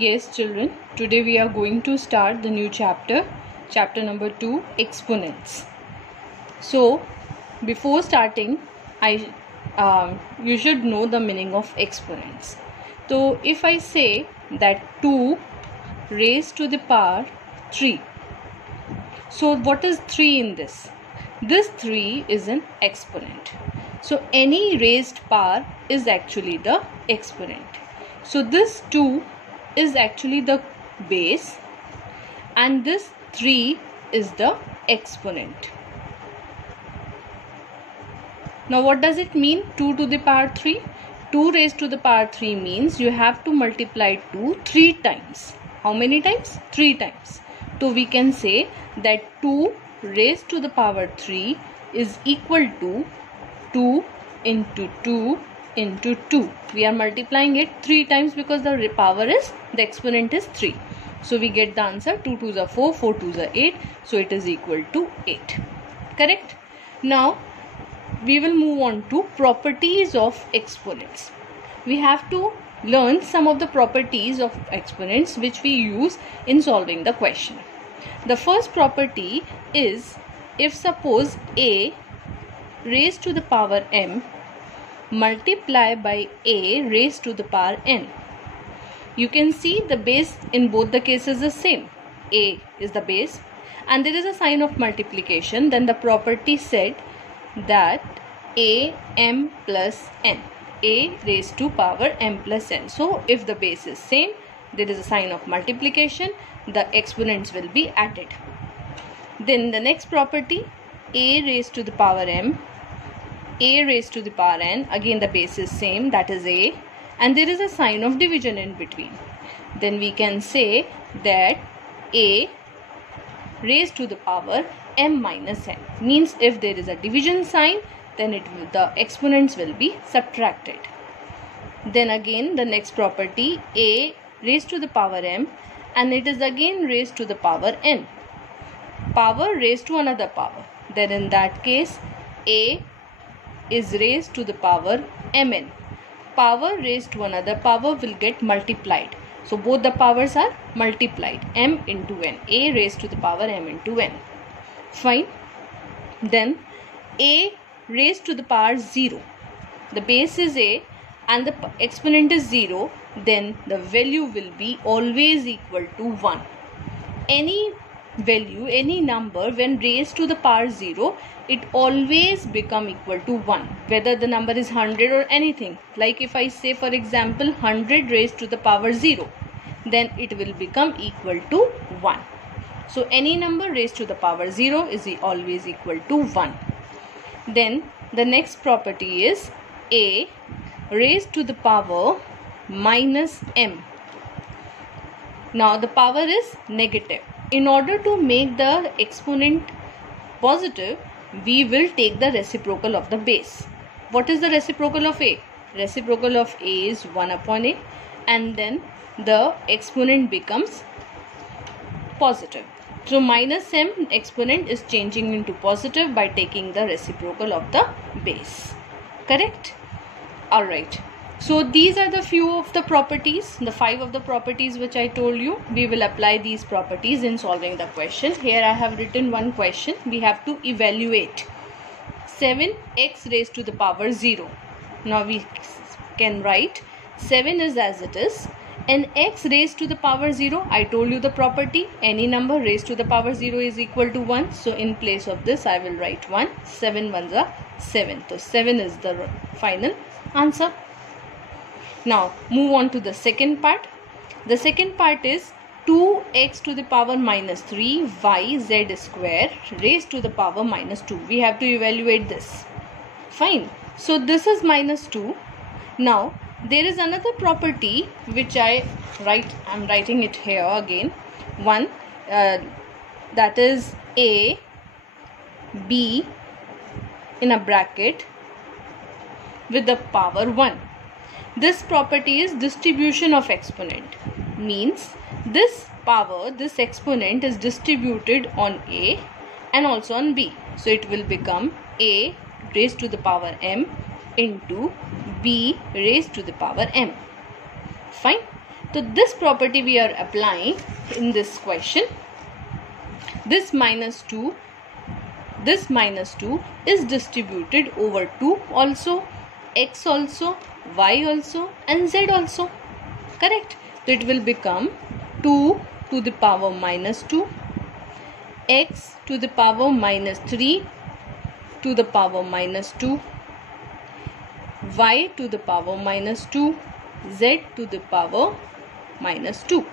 Yes, children, today we are going to start the new chapter, chapter number 2, exponents. So, before starting, you should know the meaning of exponents. So, if I say that 2 raised to the power 3, so what is 3 in this? This 3 is an exponent. So, any raised power is actually the exponent. So, this 2 is actually the base and this 3 is the exponent. Now what does it mean 2 to the power 3? 2 raised to the power 3 means you have to multiply 2 3 times. How many times? 3 times. So we can say that 2 raised to the power 3 is equal to 2 into 2 into 2. We are multiplying it 3 times because the power is, the exponent is 3. So we get the answer 2 2s are 4, 4 2s are 8. So it is equal to 8. Correct? Now we will move on to properties of exponents. We have to learn some of the properties of exponents which we use in solving the question. The first property is, if suppose a raised to the power m multiply by a raised to the power n. You can see the base in both the cases is same. A is the base and there is a sign of multiplication. Then the property said that a m plus n, a raised to power m plus n. So if the base is same, there is a sign of multiplication, the exponents will be added. Then the next property, a raised to the power m, a raised to the power n, again the base is same, that is a, and there is a sign of division in between. Then we can say that a raised to the power m minus n, means if there is a division sign, then the exponents will be subtracted. Then again the next property, a raised to the power m and it is again raised to the power n, power raised to another power, then in that case a is raised to the power mn, power raised to another power will get multiplied. So both the powers are multiplied, m into n, a raised to the power m into n. Fine. Then a raised to the power 0, the base is a and the exponent is 0, then the value will be always equal to 1. Any value, any number when raised to the power 0, it always become equal to 1, whether the number is 100 or anything. Like if I say for example 100 raised to the power 0, then it will become equal to 1. So any number raised to the power 0 is always equal to 1. Then the next property is a raised to the power minus m. Now the power is negative. In order to make the exponent positive, we will take the reciprocal of the base. What is the reciprocal of a? Reciprocal of a is 1 upon a, and then the exponent becomes positive. So minus m exponent is changing into positive by taking the reciprocal of the base. Correct? Alright. So these are the few of the properties, the 5 of the properties which I told you. We will apply these properties in solving the question. Here I have written one question. We have to evaluate 7x raised to the power 0. Now we can write 7 is as it is and x raised to the power 0. I told you the property, any number raised to the power 0 is equal to 1. So in place of this I will write 1. 7 ones are 7. So 7 is the final answer. Now move on to the second part. The second part is 2x to the power minus 3 y z square raised to the power minus 2. We have to evaluate this. Fine. So this is minus 2. Now there is another property which I am writing it here again. One that is a b in a bracket with the power 1. This property is distribution of exponent, means this power, this exponent is distributed on a and also on b. So it will become a raised to the power m into b raised to the power m. Fine. So this property we are applying in this question. This minus 2 is distributed over 2 also, x also, y also and z also. Correct? So it will become 2 to the power minus 2, x to the power minus 3 to the power minus 2, y to the power minus 2, z to the power minus 2.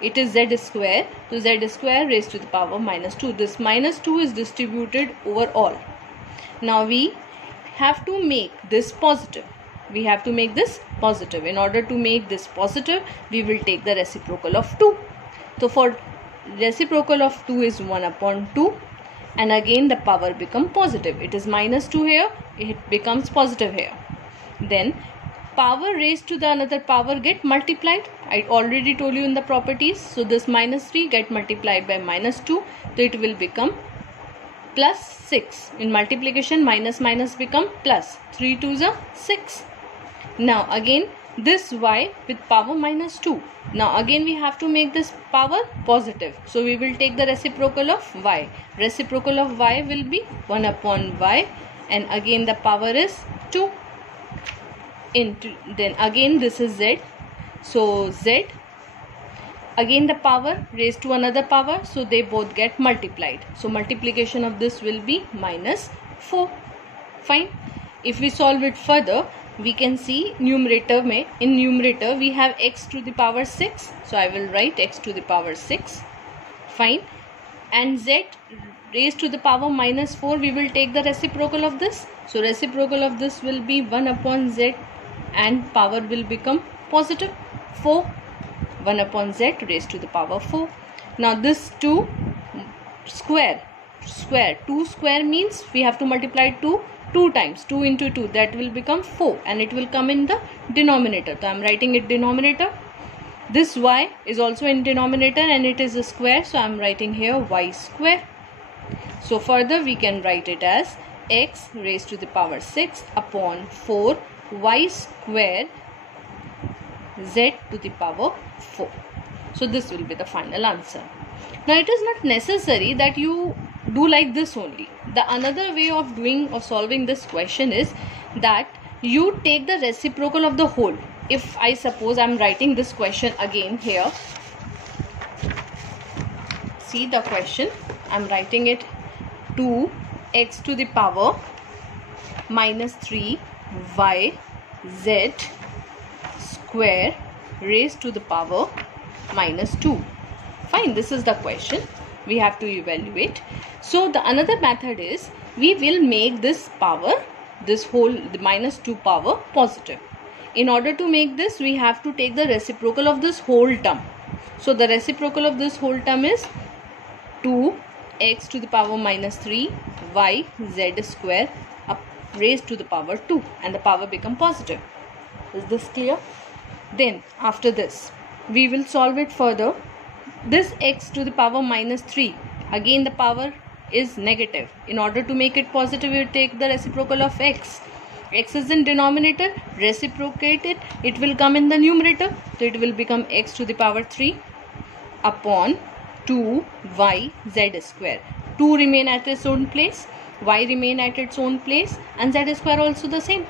It is z square, so z square raised to the power minus 2. This minus 2 is distributed over all. Now we have to make this positive. In order to make this positive, we will take the reciprocal of 2. So for reciprocal of 2 is 1 upon 2, and again the power become positive. It is minus 2 here, it becomes positive here. Then power raised to the another power get multiplied. I already told you in the properties. So this minus 3 get multiplied by minus 2. So it will become plus 6. In multiplication, minus minus become plus. 3 2s are 6. Now again this y with power minus 2. Now again we have to make this power positive. So we will take the reciprocal of y. Reciprocal of y will be 1 upon y, and again the power is 2. Then again this is z, so z, again the power raised to another power, so they both get multiplied. So multiplication of this will be minus 4. Fine. If we solve it further, we can see numerator mein, in numerator we have x to the power 6, so I will write x to the power 6. Fine. And z raised to the power minus 4, we will take the reciprocal of this. So reciprocal of this will be 1 upon z, and power will become positive 4. 1 upon z raised to the power 4. Now this 2 square 2 square means we have to multiply 2 times. 2 into 2, that will become 4, and it will come in the denominator. So I am writing it denominator. This y is also in denominator and it is a square, so I am writing here y square. So further we can write it as x raised to the power 6 upon 4 y square z to the power 4. So this will be the final answer. Now it is not necessary that you do like this only. The another way of solving this question is that you take the reciprocal of the whole. If I suppose I am writing this question again here, see the question, I am writing it 2x to the power minus 3 y z square raised to the power minus 2. Fine, this is the question we have to evaluate. So the another method is we will make this power, the minus 2 power positive. In order to make this, we have to take the reciprocal of this whole term. So the reciprocal of this whole term is 2x to the power minus 3 y z square raised to the power 2, and the power become positive. Is this clear? Then after this we will solve it further. This x to the power minus 3, again the power is negative. In order to make it positive, you take the reciprocal of x. X is in denominator, reciprocate it, it will come in the numerator. So it will become x to the power 3 upon 2y z square. 2 remain at its own place, y remain at its own place, and z square also the same.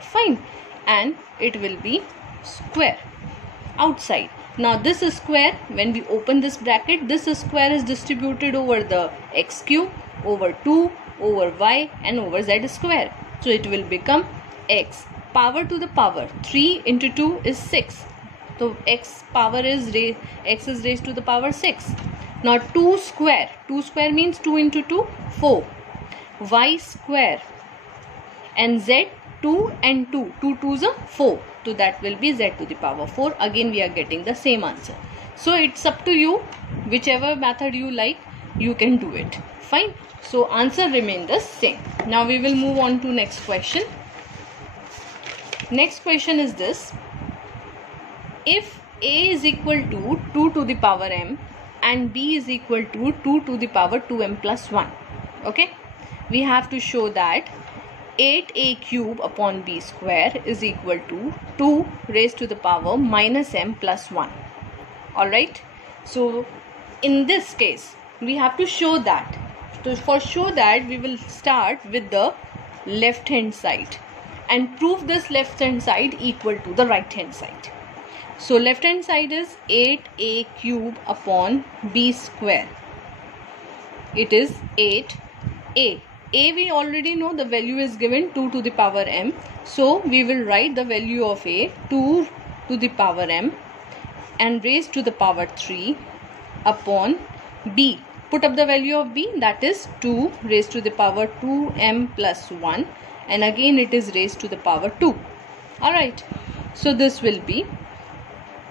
Fine. And it will be square outside. Now this is square, when we open this bracket, this square is distributed over the x cube, over 2, over y and over z square. So it will become x power to the power 3 into 2 is 6. So x is raised to the power 6. Now 2 square means 2 into 2, 4. Y square and z 2 and 2 2's are 4. So that will be z to the power 4. Again we are getting the same answer. So it's up to you, whichever method you like, you can do it. Fine. So answer remain the same. Now we will move on to next question. Next question is this: if a is equal to 2 to the power m and b is equal to 2 to the power 2m plus 1, okay, we have to show that 8a cube upon b square is equal to 2 raised to the power minus m plus 1. Alright. So in this case we have to show that. For show that we will start with the left hand side and prove this left hand side equal to the right hand side. So left hand side is 8a cube upon b square. It is 8a. A we already know the value is given 2 to the power m. So we will write the value of a 2 to the power m and raised to the power 3 upon b. Put up the value of b, that is 2 raised to the power 2m plus 1, and again it is raised to the power 2. Alright. So this will be,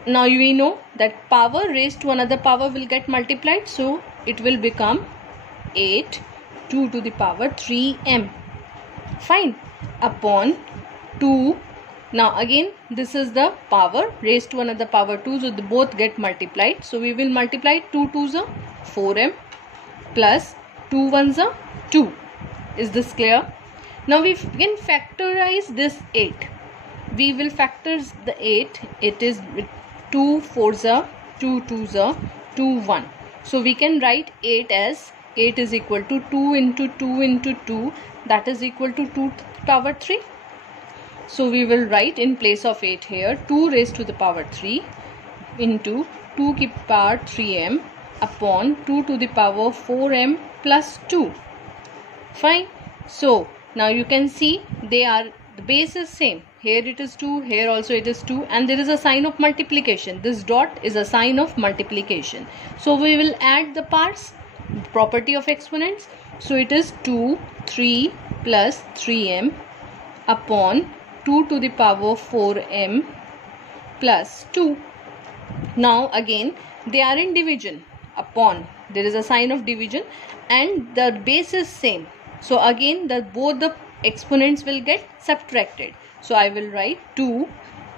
now we know that power raised to another power will get multiplied. So it will become 8 2 to the power 3m. Fine. Upon 2. Now again this is the power raised to another power 2. So they both get multiplied. So we will multiply 2 2s are 4m plus 2 1s are 2. Is this clear? Now we can factorize this 8. We will factor the 8. It is 2 4s are 2 2s are 2 1. So we can write 8 as 8 is equal to 2 into 2 into 2, that is equal to 2 to the power 3. So we will write in place of 8 here 2 raised to the power 3 into 2 to the power 3m upon 2 to the power 4m plus 2. Fine. So now you can see they are, the base is same. Here it is 2, here also it is 2, and there is a sign of multiplication. This dot is a sign of multiplication. So we will add the parts, property of exponents. So it is 2 3 plus 3m upon 2 to the power 4m plus 2. Now again they are in division. Upon, there is a sign of division and the base is same. So again both the exponents will get subtracted. So I will write 2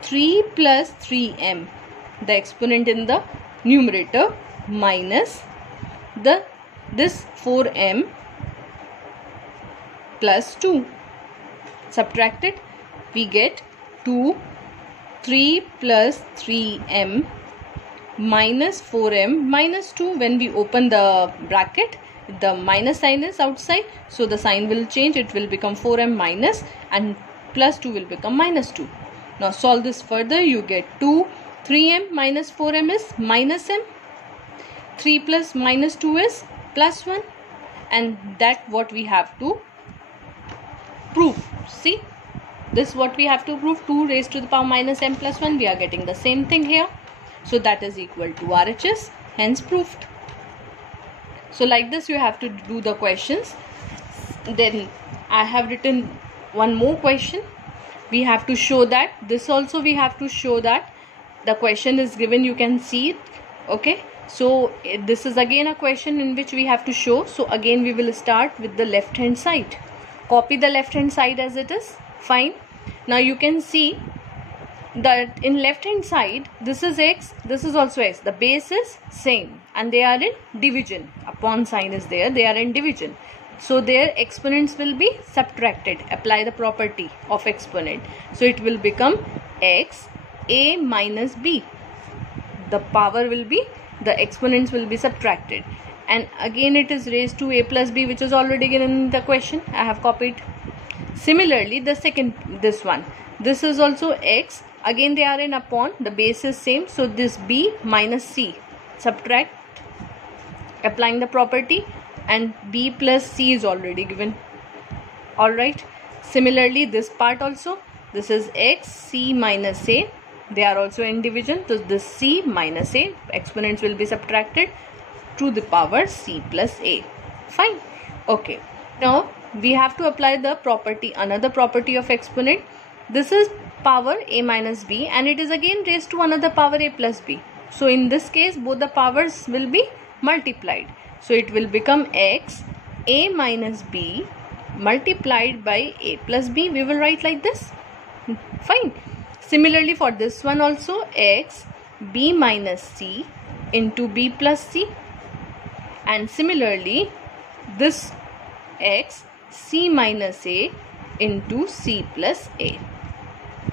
3 plus 3m, the exponent in the numerator, minus this 4m plus 2. Subtracted, we get 2 3 plus 3m minus 4m minus 2. When we open the bracket, the minus sign is outside, so the sign will change. It will become 4m minus, and plus 2 will become minus 2. Now solve this further. You get 2 3m minus 4m is minus m, 3 plus minus 2 is plus 1, and that what we have to prove. See, this what we have to prove. 2 raised to the power minus m plus 1. We are getting the same thing here. So that is equal to RHS, hence proved. So like this you have to do the questions. Then I have written one more question. We have to show that, this also we have to show that the question is given, you can see it. Okay, so this is again a question in which we have to show. So again we will start with the left hand side. Copy the left hand side as it is. Fine. Now you can see that in left hand side, this is x, this is also x. The base is same and they are in division. Upon sign is there, they are in division. So their exponents will be subtracted. Apply the property of exponent. So it will become x a minus b. The power will be, the exponents will be subtracted. And again it is raised to a plus b, which is already given in the question. I have copied. Similarly the second, this one, this is also x. Again they are in upon, the base is same. So this b minus c, subtract, applying the property, and b plus c is already given. Alright. Similarly this part also, this is x c minus a. They are also in division. So this c minus a, exponents will be subtracted to the power c plus a. Fine. Okay. Now we have to apply the property, another property of exponent. This is power a minus b and it is again raised to another power a plus b. So in this case both the powers will be multiplied. So it will become x a minus b multiplied by a plus b. We will write like this. Fine. Similarly for this one also, x b minus c into b plus c, and similarly this x c minus a into c plus a.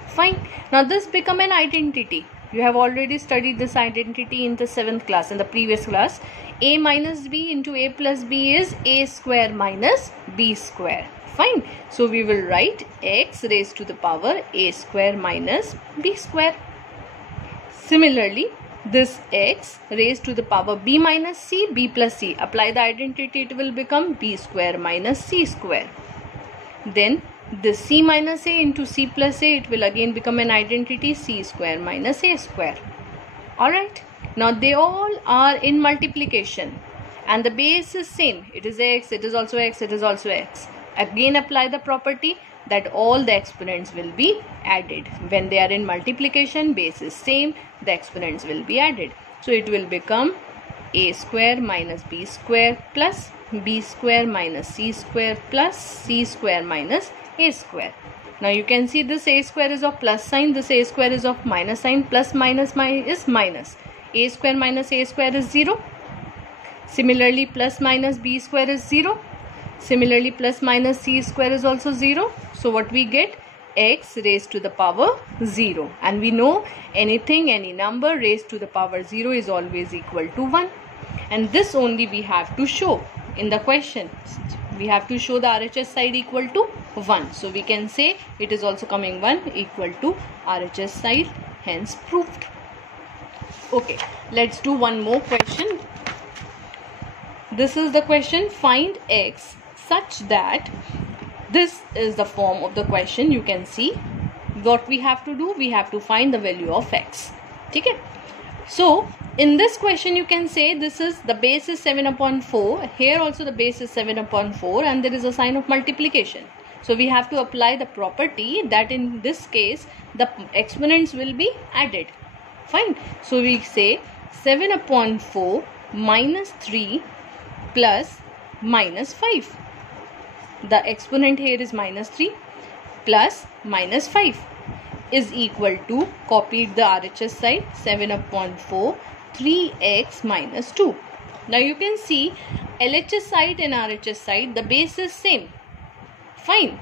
Fine. Now this become an identity. You have already studied this identity in the 7th class, in the previous class. A minus b into a plus b is a square minus b square. Fine. So we will write x raised to the power a square minus b square. Similarly, this x raised to the power b minus c, b plus c. Apply the identity, it will become b square minus c square. Then this c minus a into c plus a, it will again become an identity, c square minus a square. Alright. Now they all are in multiplication and the base is same. It is x, it is also x, it is also x. Again apply the property that all the exponents will be added. When they are in multiplication, base is same, the exponents will be added. So it will become a square minus b square plus b square minus c square plus c square minus a square. Now you can see this a square is of plus sign, this a square is of minus sign, plus minus is minus. A square minus a square is 0. Similarly, plus minus b square is 0. Similarly, plus minus c square is also 0. So what we get? X raised to the power 0. And we know anything, any number raised to the power 0 is always equal to 1. And this only we have to show in the question. We have to show the RHS side equal to 1. So we can say it is also coming 1 equal to RHS side, hence proved. Okay, let's do one more question. This is the question, find x such that, this is the form of the question. You can see what we have to do. We have to find the value of x. Okay. So in this question you can say this is the base is 7 upon 4. Here also the base is 7 upon 4 and there is a sign of multiplication. So we have to apply the property that in this case the exponents will be added. Fine. So we say 7 upon 4 minus 3 plus minus 5. The exponent here is minus 3 plus minus 5 is equal to, copied the RHS side, 7 upon 4 3x minus 2. Now you can see LHS side and RHS side, the base is same. Fine.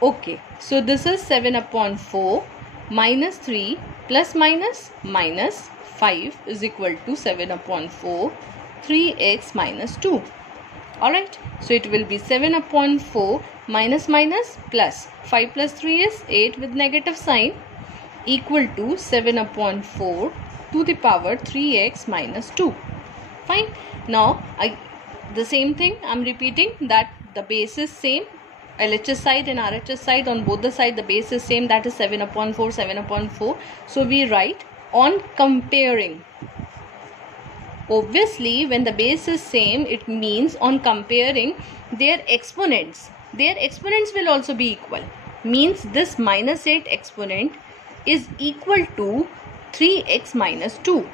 Okay. So this is 7 upon 4 minus 3 plus minus 5 is equal to 7 upon 4 3x minus 2. Alright, so it will be 7 upon 4 minus plus 5 plus 3 is 8 with negative sign equal to 7 upon 4 to the power 3x minus 2. Fine. Now the same thing I am repeating, that the base is same. LHS side and RHS side, on both the side the base is same, that is 7 upon 4, 7 upon 4. So we write on comparing. Obviously, when the base is same, it means on comparing their exponents will also be equal. Means this minus 8 exponent is equal to 3x minus 2.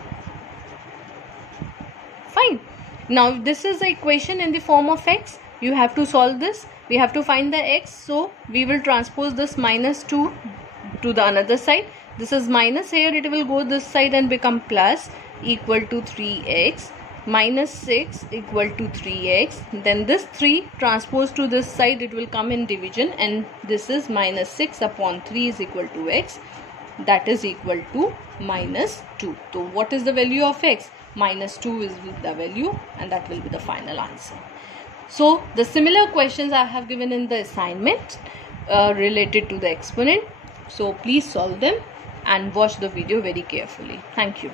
Fine. Now this is the equation in the form of x. You have to solve this. We have to find the x. So we will transpose this minus 2 to the another side. This is minus, here it will go this side and become plus, equal to 3x minus 6 equal to 3x. Then this 3 transposed to this side, it will come in division, and this is minus 6 upon 3 is equal to x, that is equal to minus 2. So what is the value of x? Minus 2 is the value, and that will be the final answer. So the similar questions I have given in the assignment related to the exponent. So please solve them and watch the video very carefully. Thank you.